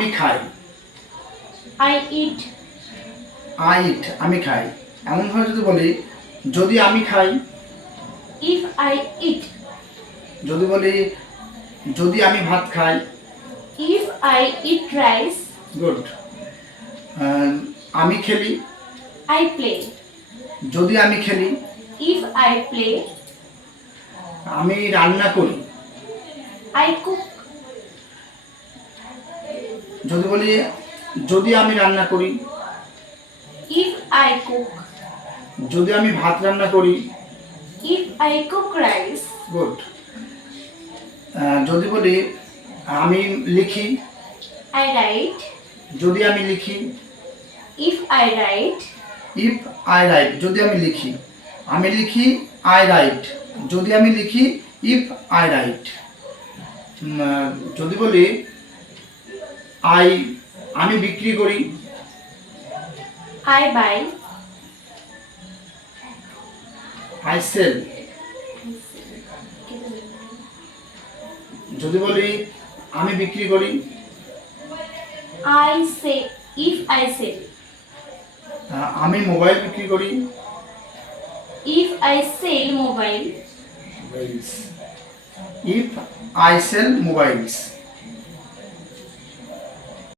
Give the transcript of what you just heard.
আমি খাই। I eat. I eat, আমি খাই। এমনভাবে যদি বলি যদি আমি খাই, If I eat. যদি বলি যদি আমি ভাত খাই, If I eat rice. Good. আমি খেলি, I play. যদি আমি খেলি। If I play. আমি রান্না করি, I cook. যদি বলি যদি আমি রান্না করি। If I cook. যদি আমি ভাত রান্না করি। If I cook rice. Good. যদি বলি আমি লিখি, I write. যদি আমি লিখি। If I write. If I write, যদি আমি লিখি। আমি লিখি, আই রাইট, যদি আমি লিখি। If I write. যদি বলি আমি বিক্রি করি। I buy. I sell. যদি বলি আমি বিক্রি করি। I say. If I sell. আমি মোবাইল বিক্রি করি। If I sell mobile. If I sell mobiles.